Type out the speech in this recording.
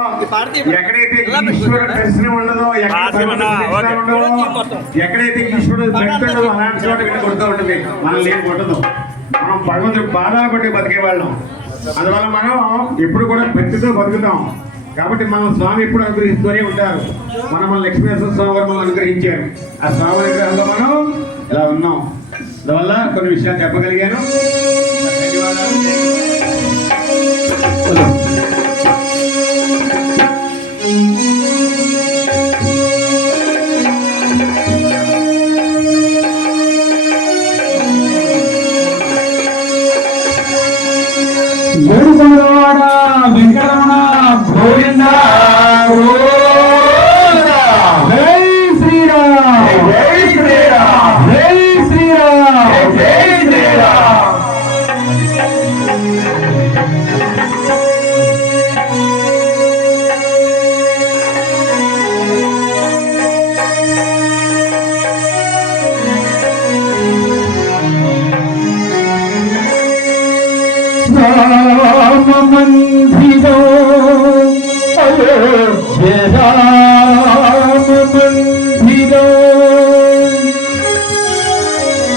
ఎక్కడైతే ఈశ్వరుడు దర్శనం ఉండదో, ఎక్కడైతే ఈశ్వరుడు భక్తి ఉండదో అలాంటి చోట వీళ్ళు కొడుతూ ఉంటుంది. మనం లేని కొట్టదు. మనం భగవంతుడు బాధలు పట్టి బతికే వాళ్ళం. అందువల్ల మనం ఎప్పుడు కూడా భక్తితో బతుకుతాం. కాబట్టి మనం స్వామి ఎప్పుడు అనుగ్రహిస్తూనే ఉంటారు. మనం లక్ష్మీనరసింహ స్వామి గారు మనం అనుగ్రహించారు. ఆ స్వామి అనుగ్రహంలో మనం ఇలా ఉన్నాం. అందువల్ల కొన్ని విషయాలు చెప్పగలిగాను. ధన్యవాదాలు. ఏడుకొండలవాడ వెంకటరమణ గోవింద జై శ్రీరామ్ జై శ్రీరామ్ జై శ్రీరామ్ జై శ్రీరామ్. రామ మందిరో అయోధ్య